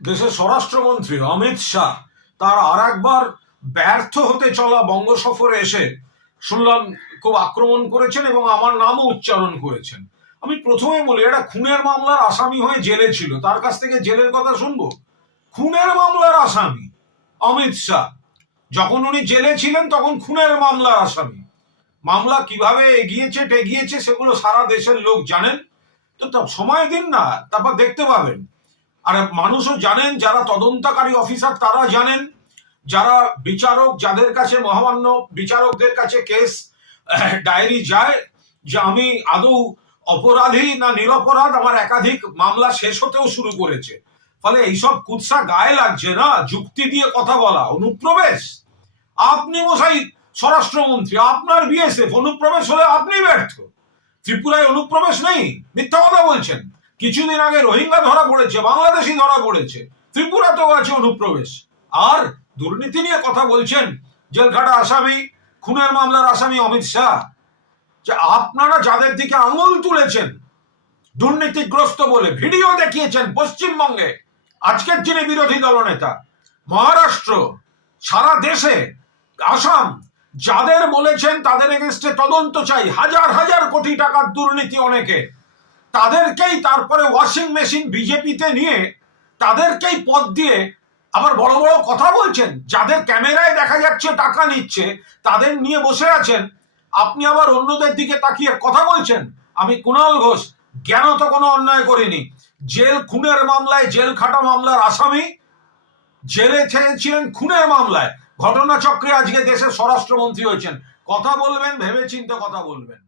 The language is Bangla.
দেশের স্বরাষ্ট্রমন্ত্রী অমিত শাহ তার আর একবার ব্যর্থ হতে চলা বঙ্গ সফরে এসে শুনলাম খুব আক্রমণ করেছেন এবং আমার নামও উচ্চারণ করেছেন। আমি প্রথমে বলি, এটা খুনের মামলার আসামি হয়ে জেলে ছিল, তার কাছ থেকে জেলের কথা শুনবো? খুনের মামলার আসামি অমিত শাহ, যখন উনি জেলে ছিলেন তখন খুনের মামলার আসামি। মামলা কিভাবে এগিয়েছে টেগিয়েছে সেগুলো সারা দেশের লোক জানেন। তো সময় দিন না, তারপর দেখতে পাবেন। আর মানুষও জানেন, যারা তদন্তকারী অফিসার তারা জানেন, যারা বিচারক, যাদের কাছে মহামান্য বিচারকদের কাছে কেস ডায়েরি যায় যে আমি আদৌ অপরাধী না নিরপরাধ, আমার একাধিক মামলা শেষ হতেও শুরু করেছে। ফলে এইসব কুৎসা গায়ে লাগছে না, যুক্তি দিয়ে কথা বলা। অনুপ্রবেশ, আপনি মশাই স্বরাষ্ট্রমন্ত্রী, আপনার বিএসএফ, অনুপ্রবেশ হলে আপনি ব্যর্থ। ত্রিপুরায় অনুপ্রবেশ নেই, মিথ্যা কথা বলছেন। কিছুদিন আগে রোহিঙ্গা ধরা পড়েছে, বাংলাদেশি ধরা পড়েছে, ত্রিপুরাতেও আছে অনুপ্রবেশ। আর দুর্নীতি নিয়ে কথা বলছেন, জেলখাটা আসামি, খুনের মামলার আসামি অমিত শাহ। যে আপনারা যাদের দিকে আঙুল তুলেছেন দুর্নীতিগ্রস্ত বলে, ভিডিও দেখিয়েছেন পশ্চিমবঙ্গে, আজকের যিনি বিরোধী দলনেতা, মহারাষ্ট্র, সারা দেশে, আসাম, যাদের বলেছেন তাদের এগেনস্টে তদন্ত চাই, হাজার হাজার কোটি টাকার দুর্নীতি অনেকে, তাদেরকেই তারপরে ওয়াশিং মেশিন বিজেপিতে নিয়ে তাদেরকেই পদ দিয়ে আবার বড় বড় কথা বলছেন। যাদের ক্যামেরায় দেখা যাচ্ছে টাকা নিচ্ছে, তাদের নিয়ে বসে আছেন, আপনি আবার অন্যদের দিকে তাকিয়ে কথা বলছেন। আমি কুণাল ঘোষ জ্ঞানত কোনো অন্যায় করিনি। জেল খুনের মামলায়, জেল খাটা মামলার আসামি, জেলে ছিলেন খুনের মামলায়, ঘটনাচক্রে আজকে দেশের স্বরাষ্ট্রমন্ত্রী হয়েছেন। কথা বলবেন ভেবে চিন্তে কথা বলবেন।